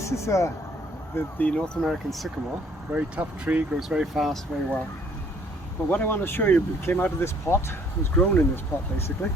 This is the North American sycamore. Very tough tree, grows very fast, very well. But what I want to show you, it came out of this pot, it was grown in this pot basically,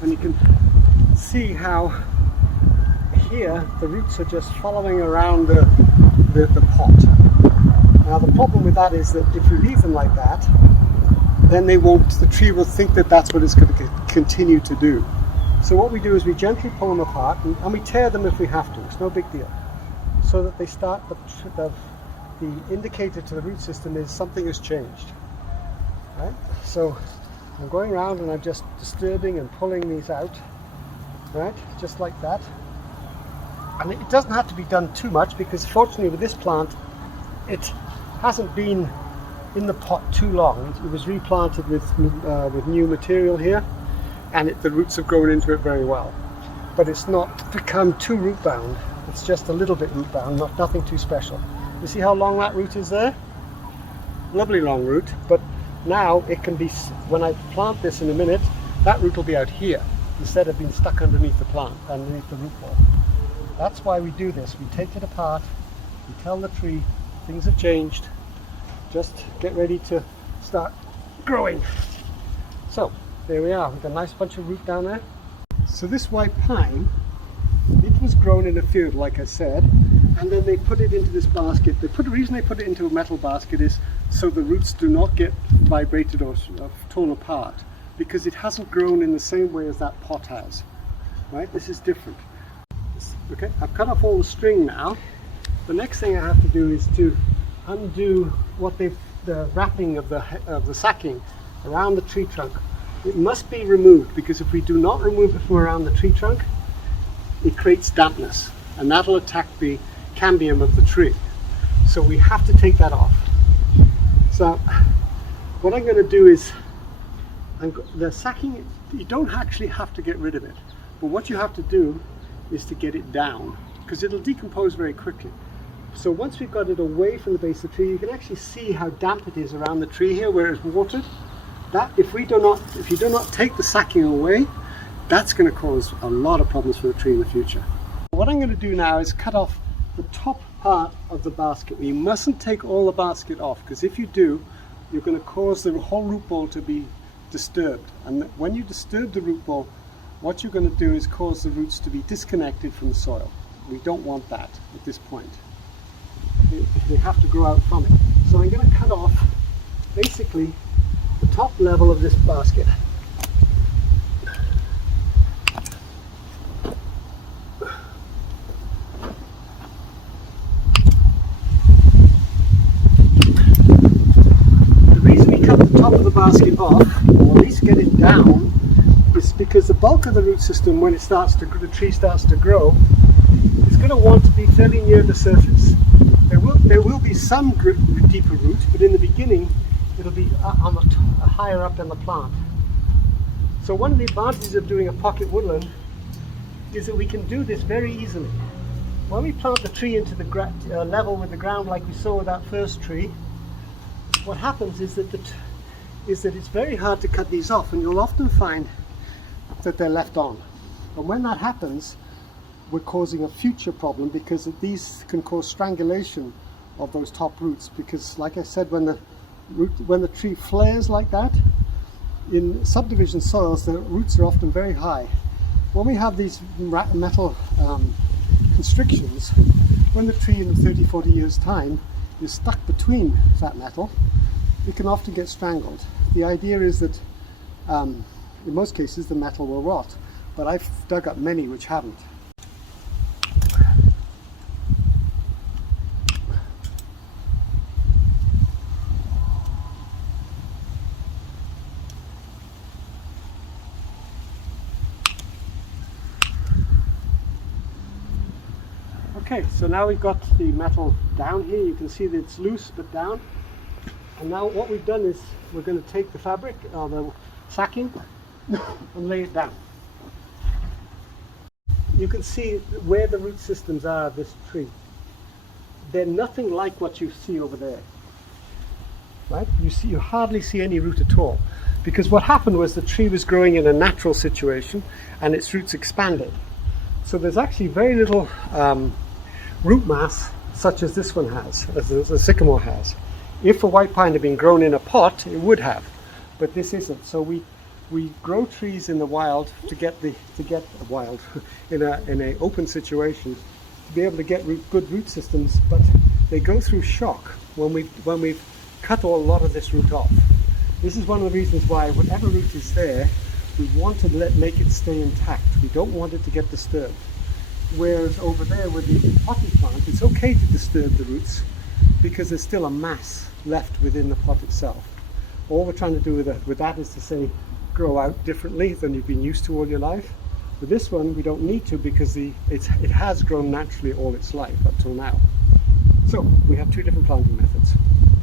and you can see how here the roots are just following around the pot. Now the problem with that is that if you leave them like that, then the tree will think that that's what it's going to continue to do. So what we do is we gently pull them apart and we tear them if we have to, it's no big deal. So that they start, the indicator to the root system is something has changed. Right? So I'm going around and I'm just disturbing and pulling these out, right? Just like that. And it doesn't have to be done too much because fortunately with this plant, it hasn't been in the pot too long. It was replanted with new material here, and the roots have grown into it very well. But it's not become too root bound. It's just a little bit root bound, nothing too special. You see how long that root is there? Lovely long root, but now it can be, when I plant this in a minute, that root will be out here instead of being stuck underneath the plant, underneath the root ball. That's why we do this. We take it apart, we tell the tree things have changed, just get ready to start growing. So there we are, we've got a nice bunch of root down there. So this white pine, it was grown in a field like I said, and then they put it into this basket. The reason they put it into a metal basket is so the roots do not get vibrated or torn apart, because it hasn't grown in the same way as that pot has. Right? This is different. Okay, I've cut off all the string now. The next thing I have to do is to undo the wrapping of the sacking around the tree trunk. It must be removed, because if we do not remove it from around the tree trunk, it creates dampness, and that'll attack the cambium of the tree. So we have to take that off. So what I'm going to do is, the sacking, you don't actually have to get rid of it, but what you have to do is to get it down, because it'll decompose very quickly. So once we've got it away from the base of the tree, you can actually see how damp it is around the tree here where it's watered. That, if you do not take the sacking away, that's going to cause a lot of problems for the tree in the future. What I'm going to do now is cut off the top part of the basket. You mustn't take all the basket off, because if you do, you're going to cause the whole root ball to be disturbed. And when you disturb the root ball, what you're going to do is cause the roots to be disconnected from the soil. We don't want that at this point. They have to grow out from it. So I'm going to cut off basically the top level of this basket. The reason we cut the top of the basket off, or at least get it down, is because the bulk of the root system, when the tree starts to grow, is going to want to be fairly near the surface. There will be some deeper roots, but in the beginning it'll be higher up in the plant. So one of the advantages of doing a pocket woodland is that we can do this very easily. When we plant the tree into the level with the ground like we saw with that first tree, what happens is that it's very hard to cut these off, and you'll often find that they're left on. And when that happens, we're causing a future problem, because these can cause strangulation of those top roots. Because like I said, when the tree flares like that, in subdivision soils, the roots are often very high. When we have these metal constrictions, when the tree in 30-40 years time is stuck between that metal, it can often get strangled. The idea is that in most cases the metal will rot, but I've dug up many which haven't. Okay, so now we've got the metal down here. You can see that it's loose but down. And now what we've done is we're going to take the fabric, or the sacking, and lay it down. You can see where the root systems are of this tree. They're nothing like what you see over there. Right? You hardly see any root at all, because what happened was the tree was growing in a natural situation and its roots expanded. So there's actually very little root mass such as this one has, as the sycamore has. If a white pine had been grown in a pot, it would have, but this isn't. So we grow trees in the wild to get wild in a open situation to be able to get good root systems, but they go through shock when we've cut a lot of this root off. This is one of the reasons why whatever root is there, we want to make it stay intact. We don't want it to get disturbed. Whereas over there with the potted plant, it's okay to disturb the roots because there's still a mass left within the pot itself. All we're trying to do with that is to say, grow out differently than you've been used to all your life. With this one, we don't need to because it has grown naturally all its life up till now. So we have two different planting methods.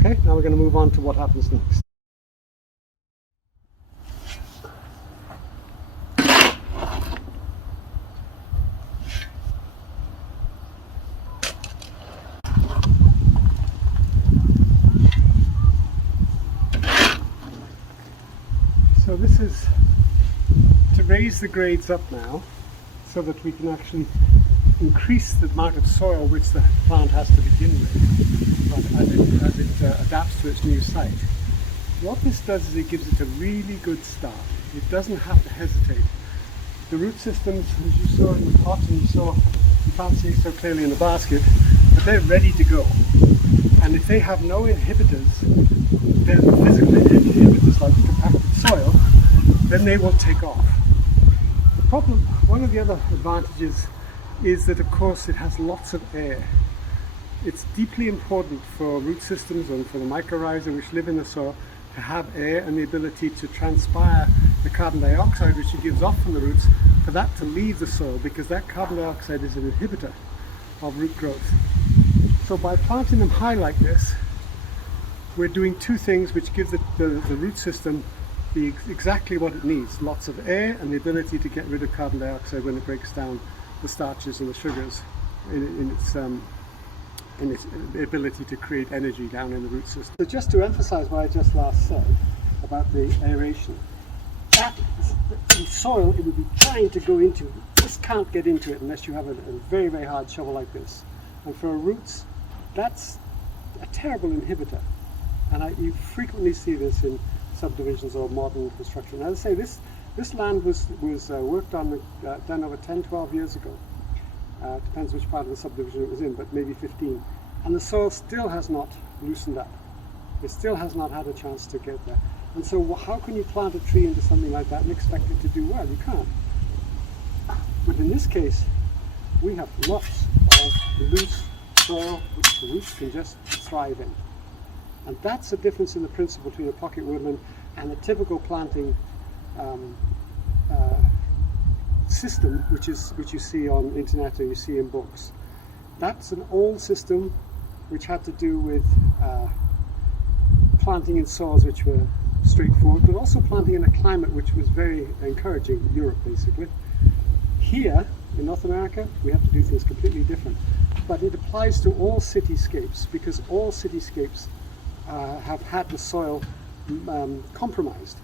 Okay, now we're going to move on to what happens next. So this is to raise the grades up now so that we can actually increase the amount of soil which the plant has to begin with as it adapts to its new site. What this does is it gives it a really good start. It doesn't have to hesitate. The root systems, as you saw in the pot and you can't see so clearly in the basket, but they're ready to go. And if they have no inhibitors, there's physical inhibitors like compacted soil, then they will take off. The problem, one of the other advantages is that of course it has lots of air. It's deeply important for root systems and for the mycorrhiza which live in the soil to have air and the ability to transpire the carbon dioxide which it gives off from the roots, for that to leave the soil, because that carbon dioxide is an inhibitor of root growth. So by planting them high like this, we're doing two things which give the root system exactly what it needs: lots of air and the ability to get rid of carbon dioxide when it breaks down the starches and the sugars in its ability to create energy down in the root system. So just to emphasize what I just last said about the aeration, that in soil it would be trying to go into, just can't get into it unless you have a very, very hard shovel like this. And for roots, that's a terrible inhibitor. And you frequently see this in subdivisions or modern construction. As I say, this land was worked on, done over 10, 12 years ago. Depends which part of the subdivision it was in, but maybe 15. And the soil still has not loosened up. It still has not had a chance to get there. And so how can you plant a tree into something like that and expect it to do well? You can't. But in this case, we have lots of loose soil which the roots can just thrive in. And that's the difference in the principle between a pocket woodland and a typical planting system which you see on internet or you see in books. That's an old system which had to do with planting in soils which were straightforward, but also planting in a climate which was very encouraging, Europe basically. Here in North America we have to do things completely different, but it applies to all cityscapes because all cityscapes have had the soil compromised.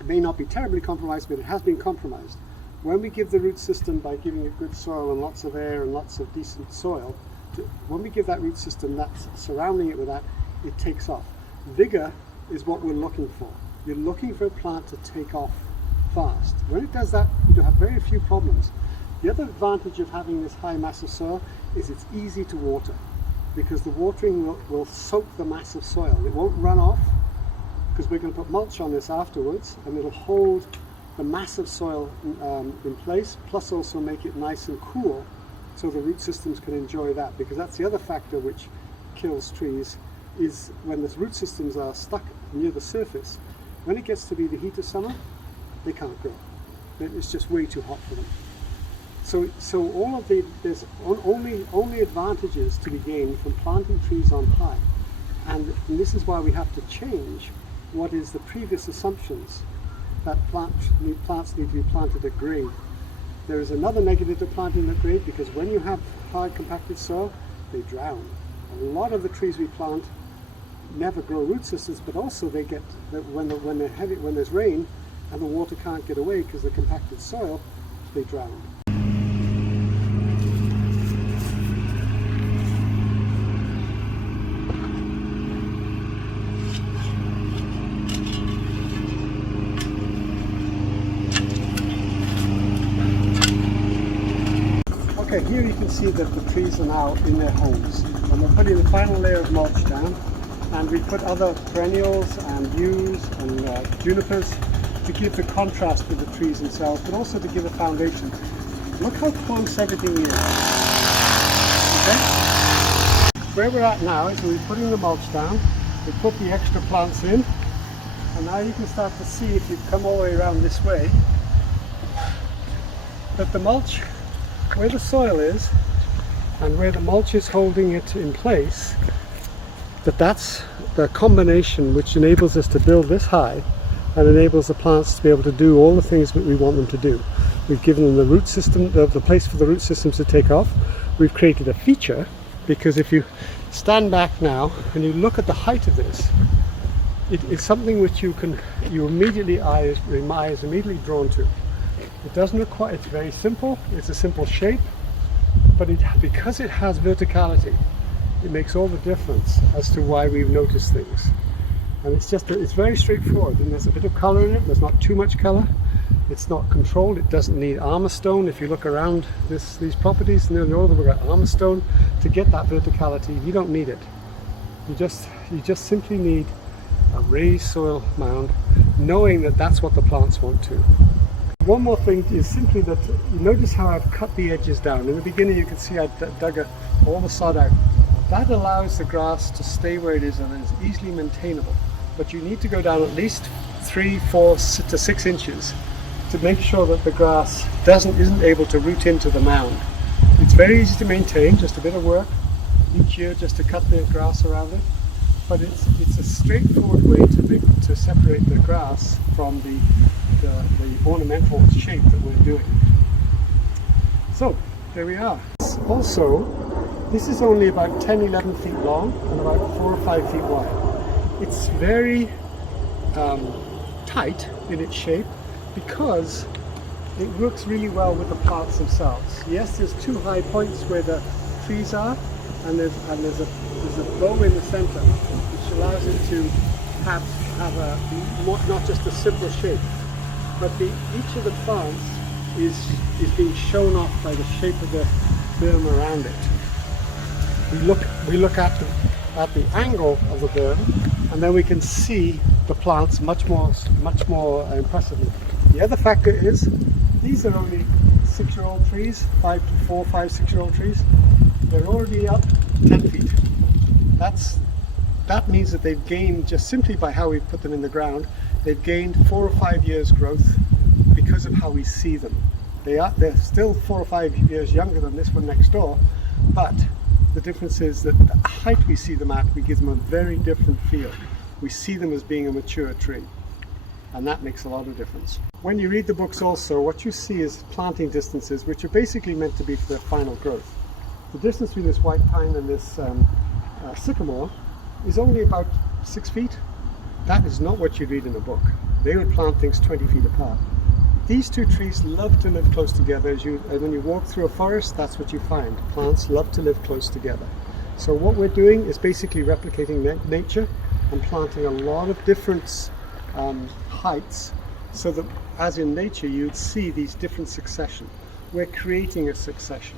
It may not be terribly compromised, but it has been compromised. When we give the root system, by giving it good soil and lots of air and lots of decent soil, when we give that root system, that's surrounding it with that, it takes off. Vigor is what we're looking for. You're looking for a plant to take off fast. When it does that, you have very few problems. The other advantage of having this high mass of soil is it's easy to water, because the watering will soak the mass of soil. It won't run off, because we're going to put mulch on this afterwards, and it'll hold the mass of soil in place, plus also make it nice and cool so the root systems can enjoy that, because that's the other factor which kills trees, is when the root systems are stuck near the surface. When it gets to be the heat of summer, they can't grow. It's just way too hot for them. So all of there's only advantages to be gained from planting trees on high, and this is why we have to change what is the previous assumptions that plants need to be planted at grade. There is another negative to planting at grade, because when you have hard compacted soil, they drown. A lot of the trees we plant never grow root systems, but also they get when there's rain and the water can't get away because the compacted soil, they drown. Okay, here you can see that the trees are now in their homes, and we're putting the final layer of mulch down, and we put other perennials and yews and junipers to give the contrast with the trees themselves, but also to give a foundation. Look how close everything is. Okay? Where we're at now is we're putting the mulch down, we put the extra plants in, and now you can start to see, if you come all the way around this way, that the mulch, where the soil is and where the mulch is holding it in place, that's the combination which enables us to build this high and enables the plants to be able to do all the things that we want them to do. We've given them the root system, the place for the root systems to take off. We've created a feature, because if you stand back now and you look at the height of this, it is something which your eye is immediately drawn to. It doesn't require, it's very simple, it's a simple shape, but because it has verticality, it makes all the difference as to why we've noticed things. And it's very straightforward, and there's a bit of colour in it, there's not too much colour, it's not controlled, it doesn't need armour stone. If you look around these properties, nearly all of them have got armour stone. To get that verticality, you don't need it. You just simply need a raised soil mound, knowing that that's what the plants want to. One more thing is simply that you notice how I've cut the edges down. In the beginning you can see I dug all the sod out. That allows the grass to stay where it is and is easily maintainable. But you need to go down at least 3, 4 to 6 inches to make sure that the grass isn't able to root into the mound. It's very easy to maintain, just a bit of work each year just to cut the grass around it. But it's a straightforward way to separate the grass from the ornamental shape that we're doing. So there we are. Also, this is only about 10-11 feet long and about 4 or 5 feet wide. It's very tight in its shape because it works really well with the plants themselves. Yes, there's 2 high points where the trees are, and there's a bow in the center, which allows it to have not just a simple shape, but each of the plants is being shown off by the shape of the berm around it. We look at the angle of the berm, and then we can see the plants much more impressively. The other factor is these are only 6-year-old trees, 4, 5, 6-year-old trees. They're already up 10 feet. That means that they've gained, just simply by how we put them in the ground, they've gained 4 or 5 years growth because of how we see them. They're still 4 or 5 years younger than this one next door, but the difference is that the height we see them at, we give them a very different feel. We see them as being a mature tree, and that makes a lot of difference. When you read the books also, what you see is planting distances, which are basically meant to be for their final growth. The distance between this white pine and this sycamore is only about 6 feet. That is not what you'd read in a book. They would plant things 20 feet apart. These 2 trees love to live close together. When you walk through a forest, that's what you find. Plants love to live close together. So what we're doing is basically replicating nature and planting a lot of different heights, so that as in nature you'd see these different succession. We're creating a succession.